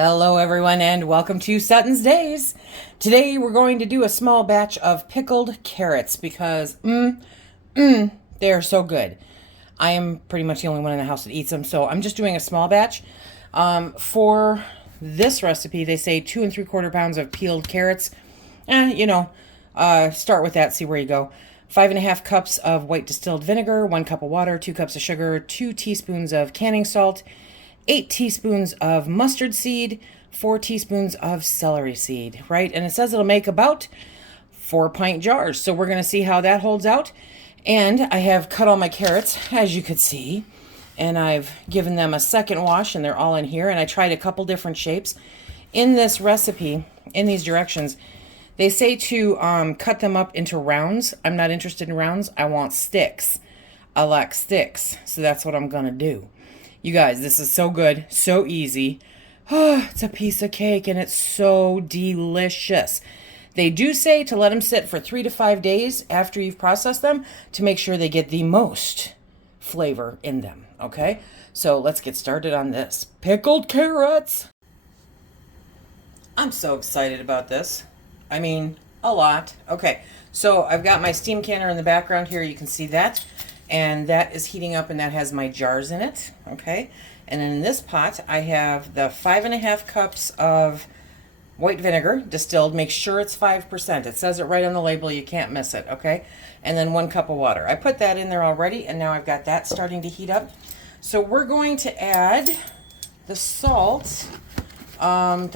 Hello everyone and welcome to SuttonsDaze. Today we're going to do a small batch of pickled carrots because they're so good. I am pretty much the only one in the house that eats them, so I'm just doing a small batch. For this recipe they say 2 3/4 pounds of peeled carrots. Start with that, see where you go. 5.5 cups of white distilled vinegar, 1 cup of water, 2 cups of sugar, 2 teaspoons of canning salt, 8 teaspoons of mustard seed, 4 teaspoons of celery seed, right? And it says it'll make about 4-pint jars. So we're going to see how that holds out. And I have cut all my carrots, as you could see, and I've given them a second wash, and they're all in here. And I tried a couple different shapes. In this recipe, in these directions, they say to cut them up into rounds. I'm not interested in rounds. I want sticks. I like sticks. So that's what I'm going to do. You guys, this is so good, so easy. Oh, it's a piece of cake and it's so delicious. They do say to let them sit for 3 to 5 days after you've processed them to make sure they get the most flavor in them, okay? So let's get started on this. Pickled carrots. I'm so excited about this. I mean, a lot. Okay, so I've got my steam canner in the background here. You can see that. And that is heating up, and that has my jars in it, okay? And then in this pot, I have the 5.5 cups of white vinegar, distilled. Make sure it's 5%. It says it right on the label. You can't miss it, okay? And then 1 cup of water. I put that in there already, and now I've got that starting to heat up. So we're going to add the salt. 2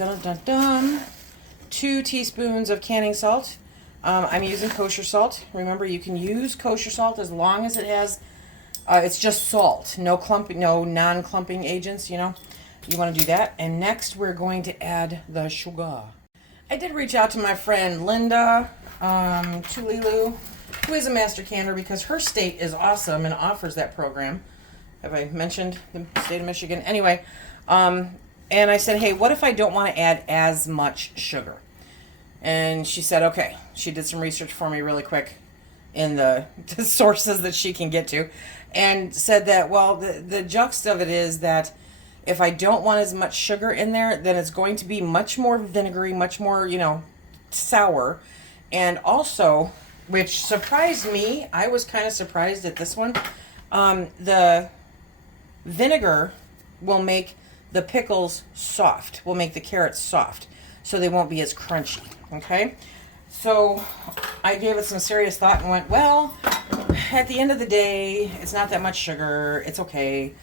teaspoons of canning salt. I'm using kosher salt. Remember, you can use kosher salt as long as it has, it's just salt. No clumping, no non-clumping agents, you know. You want to do that. And next, we're going to add the sugar. I did reach out to my friend Linda Tulilu, who is a master canner, because her state is awesome and offers that program. Have I mentioned the state of Michigan? Anyway, and I said, hey, what if I don't want to add as much sugar? And she said, okay. She did some research for me really quick in the sources that she can get to, and said that, well, the juxt of it is that if I don't want as much sugar in there, then it's going to be much more vinegary, much more, sour. And also, which surprised me, I was kind of surprised at this one, the vinegar will make the pickles soft, will make the carrots soft, so they won't be as crunchy, okay? So I gave it some serious thought and went, well, at the end of the day, it's not that much sugar. It's okay.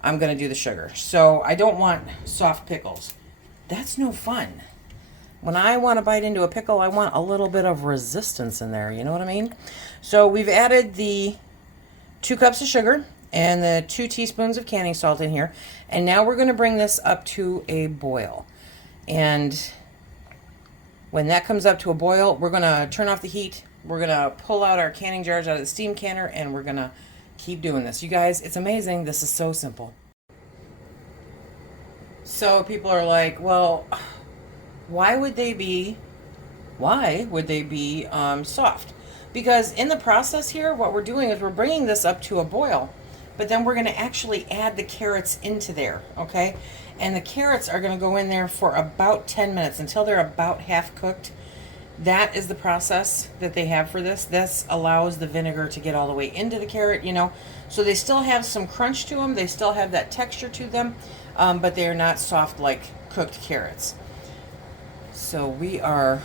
I'm going to do the sugar. So I don't want soft pickles. That's no fun. When I want to bite into a pickle, I want a little bit of resistance in there. You know what I mean? So we've added the 2 cups of sugar and the 2 teaspoons of canning salt in here. And now we're going to bring this up to a boil. And when that comes up to a boil, we're going to turn off the heat. We're going to pull out our canning jars out of the steam canner, and we're going to keep doing this. You guys, it's amazing. This is so simple. So people are like, well, why would they be soft? Because in the process here, what we're doing is we're bringing this up to a boil, but then we're going to actually add the carrots into there, okay? And the carrots are going to go in there for about 10 minutes until they're about half cooked. That is the process that they have for this. This allows the vinegar to get all the way into the carrot, So they still have some crunch to them. They still have that texture to them, but they are not soft like cooked carrots. So we are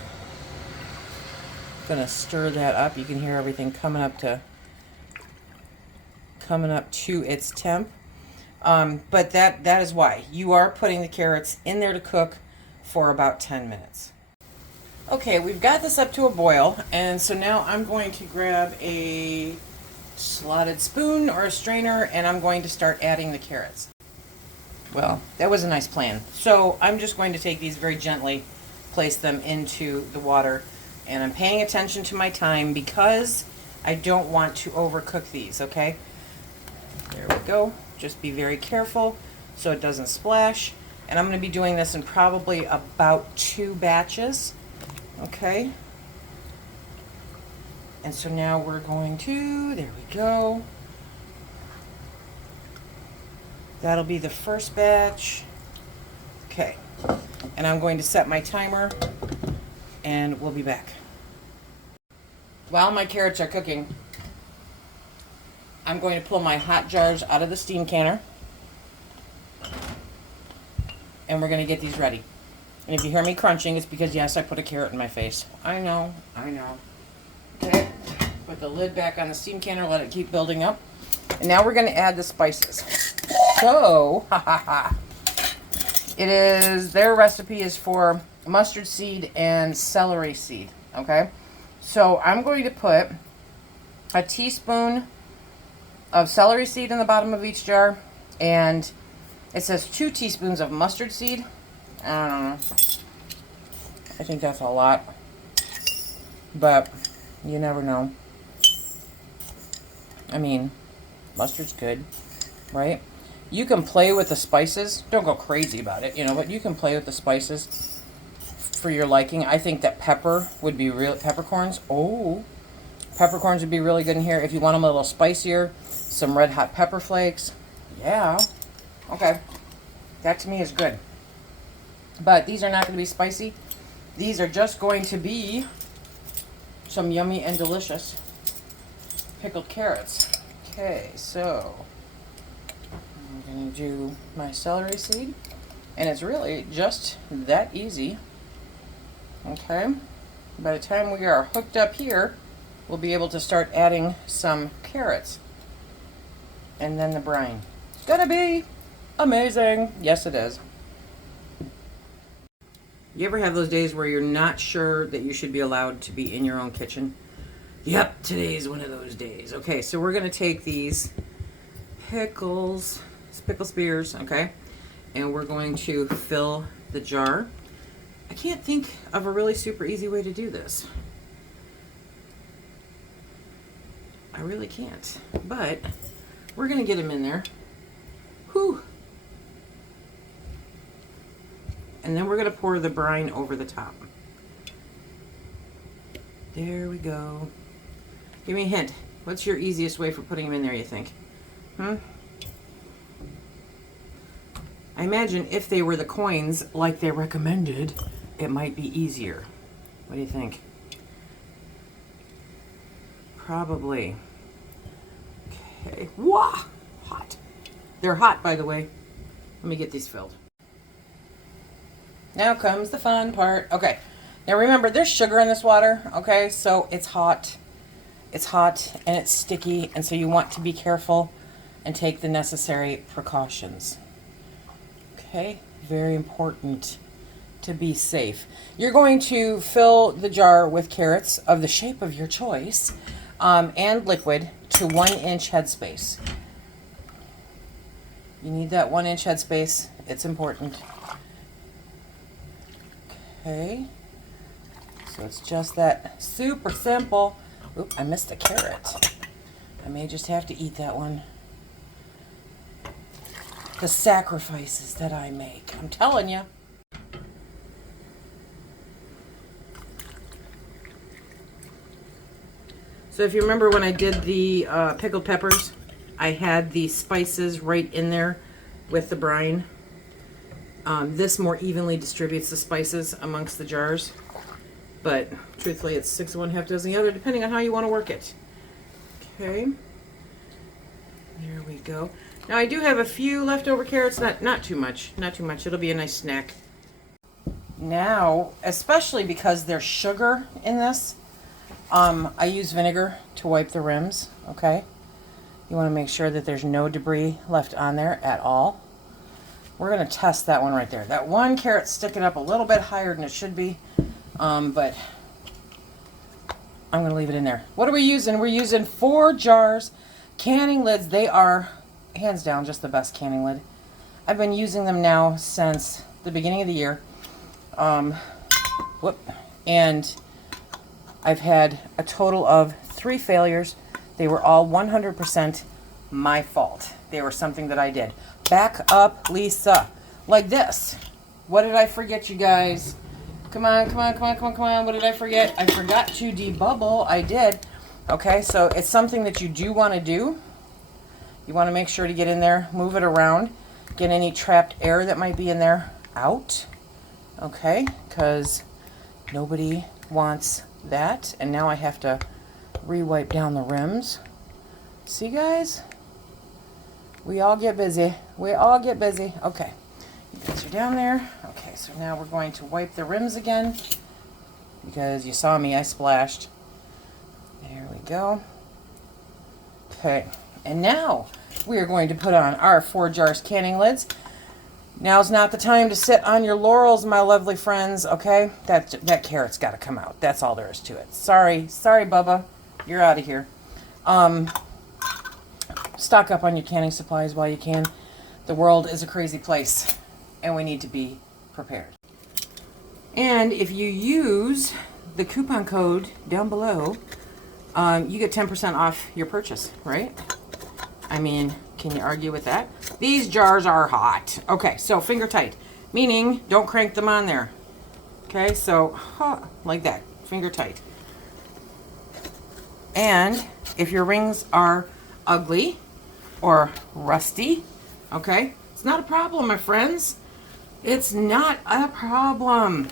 going to stir that up. You can hear everything coming up to its temp. But that is why you are putting the carrots in there to cook for about 10 minutes. Okay, we've got this up to a boil, and so now I'm going to grab a slotted spoon or a strainer, and I'm going to start adding the carrots. Well, that was a nice plan. So I'm just going to take these very gently, place them into the water, and I'm paying attention to my time because I don't want to overcook these, okay? There we go. Just be very careful so it doesn't splash. And I'm going to be doing this in probably about 2 batches. Okay. And so now we're going to, there we go. That'll be the first batch. Okay. And I'm going to set my timer, and we'll be back. While my carrots are cooking, I'm going to pull my hot jars out of the steam canner, and we're going to get these ready. And if you hear me crunching, it's because, yes, I put a carrot in my face. I know. Okay, put the lid back on the steam canner, let it keep building up. And now we're going to add the spices. So, their recipe is for mustard seed and celery seed, okay? So I'm going to put a teaspoon of celery seed in the bottom of each jar, and it says 2 teaspoons of mustard seed. I don't know. I think that's a lot, but you never know. I mean, mustard's good, right? You can play with the spices. Don't go crazy about it, but you can play with the spices for your liking. I think that peppercorns. Oh, peppercorns would be really good in here. If you want them a little spicier, some red hot pepper flakes. Yeah. Okay. That to me is good. But these are not going to be spicy. These are just going to be some yummy and delicious pickled carrots. Okay, so I'm going to do my celery seed. And it's really just that easy. Okay. By the time we are hooked up here, we'll be able to start adding some carrots. And then the brine. It's going to be amazing. Yes, it is. You ever have those days where you're not sure that you should be allowed to be in your own kitchen? Yep, today's one of those days. Okay, so we're going to take these pickle spears, okay? And we're going to fill the jar. I can't think of a really super easy way to do this. I really can't. But we're going to get them in there. Whew. And then we're going to pour the brine over the top. There we go. Give me a hint. What's your easiest way for putting them in there, you think? I imagine if they were the coins like they recommended, it might be easier. What do you think? Probably. Okay. Wah! Hot. They're hot, by the way. Let me get these filled. Now comes the fun part. Okay. Now remember, there's sugar in this water, okay? So it's hot. It's hot and it's sticky, and so you want to be careful and take the necessary precautions. Okay? Very important to be safe. You're going to fill the jar with carrots of the shape of your choice and liquid to 1 inch headspace. You need that 1 inch headspace. It's important. Okay. So it's just that super simple. Oop, I missed a carrot. I may just have to eat that one. The sacrifices that I make. I'm telling you. So if you remember when I did the pickled peppers, I had the spices right in there with the brine. This more evenly distributes the spices amongst the jars. But truthfully, it's 6 of one, half dozen the other, depending on how you want to work it. Okay. There we go. Now I do have a few leftover carrots, not too much. Not too much. It'll be a nice snack. Now, especially because there's sugar in this, I use vinegar to wipe the rims, okay? You want to make sure that there's no debris left on there at all. We're going to test that one right there. That one carrot's sticking up a little bit higher than it should be, but I'm going to leave it in there. What are we using? We're using Forjars canning lids. They are, hands down, just the best canning lid. I've been using them now since the beginning of the year. And I've had a total of 3 failures. They were all 100% my fault. They were something that I did. Back up, Lisa. Like this. What did I forget, you guys? Come on, come on, come on, come on, come on. What did I forget? I forgot to debubble. I did. Okay, so it's something that you do want to do. You want to make sure to get in there, move it around, get any trapped air that might be in there out. Okay, because nobody wants that. And now I have to re-wipe down the rims. See, guys? We all get busy. We all get busy. Okay, these are down there. Okay, so now we're going to wipe the rims again because you saw me, I splashed. There we go. Okay, and now we are going to put on our Forjars canning lids. Now's not the time to sit on your laurels, my lovely friends, okay? That carrot's got to come out. That's all there is to it. Sorry, Bubba. You're out of here. Stock up on your canning supplies while you can. The world is a crazy place, and we need to be prepared. And if you use the coupon code down below, you get 10% off your purchase, right? I mean, can you argue with that? These jars are hot. Okay, so finger tight, meaning don't crank them on there. Okay, so like that, finger tight. And if your rings are ugly or rusty, okay, it's not a problem, my friends. It's not a problem.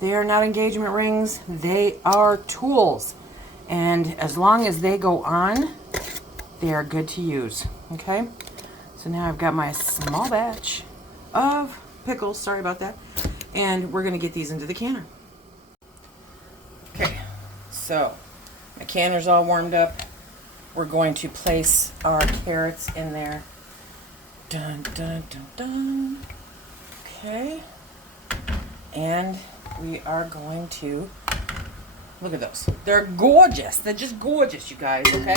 They are not engagement rings. They are tools. And as long as they go on, they are good to use, okay? So now I've got my small batch of pickles, sorry about that, and we're gonna get these into the canner. Okay, so my canner's all warmed up. We're going to place our carrots in there. Dun, dun, dun, dun. Okay, and we are going to, look at those. They're gorgeous. They're just gorgeous, you guys, okay?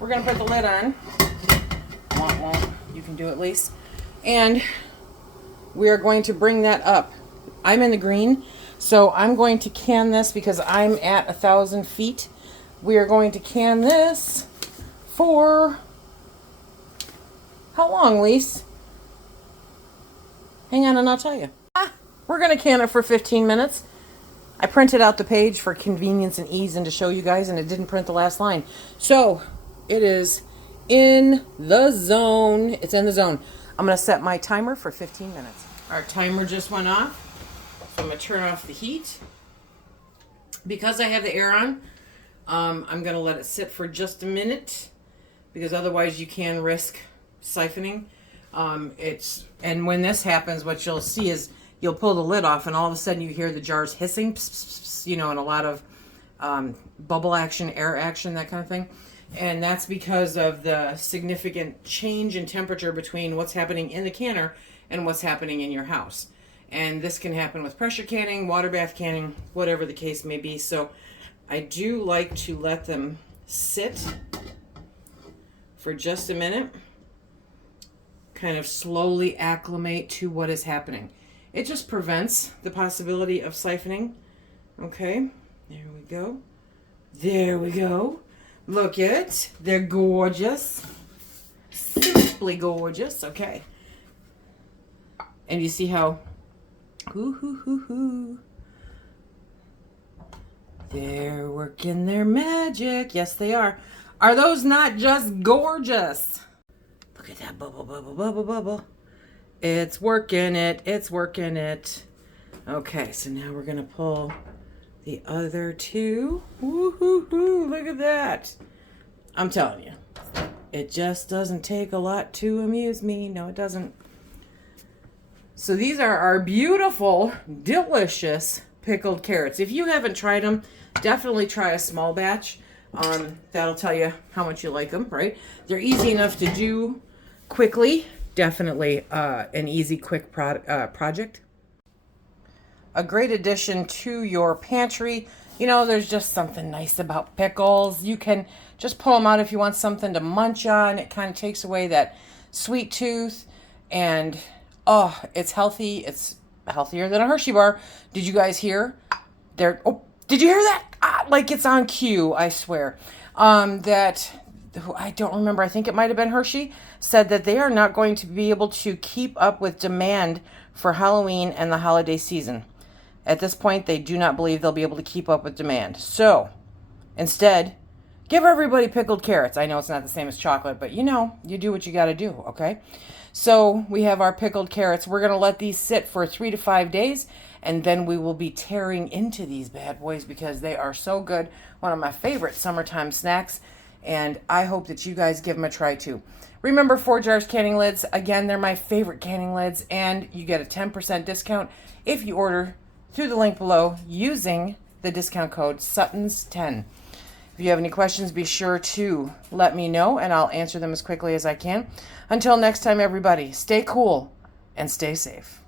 We're going to put the lid on. Won't. You can do it, Lise. And we are going to bring that up. I'm in the green, so I'm going to can this because I'm at 1,000 feet. We are going to can this for, how long, Lise? Hang on and I'll tell you. We're going to can it for 15 minutes. I printed out the page for convenience and ease and to show you guys, and it didn't print the last line. So it is in the zone. It's in the zone. I'm going to set my timer for 15 minutes. Our timer just went off. So I'm going to turn off the heat. Because I have the air on, I'm going to let it sit for just a minute because otherwise you can risk siphoning. And when this happens, what you'll see is you'll pull the lid off and all of a sudden you hear the jars hissing, pss, pss, pss, you know, and a lot of bubble action, air action, that kind of thing. And that's because of the significant change in temperature between what's happening in the canner and what's happening in your house. And this can happen with pressure canning, water bath canning, whatever the case may be. So I do like to let them sit for just a minute, kind of slowly acclimate to what is happening. It just prevents the possibility of siphoning. Okay, there we go. There we go. Look it. They're gorgeous. Simply gorgeous. Okay. And you see how... They're working their magic. Yes, they are. Are those not just gorgeous? Look at that bubble, bubble, bubble, bubble. It's working it. It's working it. Okay, so now we're going to pull the other two. Woo-hoo-hoo. Look at that. I'm telling you, it just doesn't take a lot to amuse me. No, it doesn't. So these are our beautiful, delicious pickled carrots. If you haven't tried them, definitely try a small batch. That'll tell you how much you like them, right? They're easy enough to do quickly. Definitely an easy, quick project. A great addition to your pantry. You know, there's just something nice about pickles. You can just pull them out if you want something to munch on. It kind of takes away that sweet tooth. And, oh, it's healthy. It's healthier than a Hershey bar. Did you guys hear? Oh, did you hear that? Like it's on cue, I swear. That, I don't remember, I think it might have been Hershey, said that they are not going to be able to keep up with demand for Halloween and the holiday season. At this point, they do not believe they'll be able to keep up with demand. So, instead, give everybody pickled carrots. I know it's not the same as chocolate, but you know, you do what you got to do, okay? So we have our pickled carrots. We're going to let these sit for 3 to 5 days, and then we will be tearing into these bad boys because they are so good. One of my favorite summertime snacks, and I hope that you guys give them a try too. Remember, Forjars canning lids, again, they're my favorite canning lids, and you get a 10% discount if you order through the link below using the discount code SuttonsDaze. If you have any questions, be sure to let me know, and I'll answer them as quickly as I can. Until next time, everybody, stay cool and stay safe.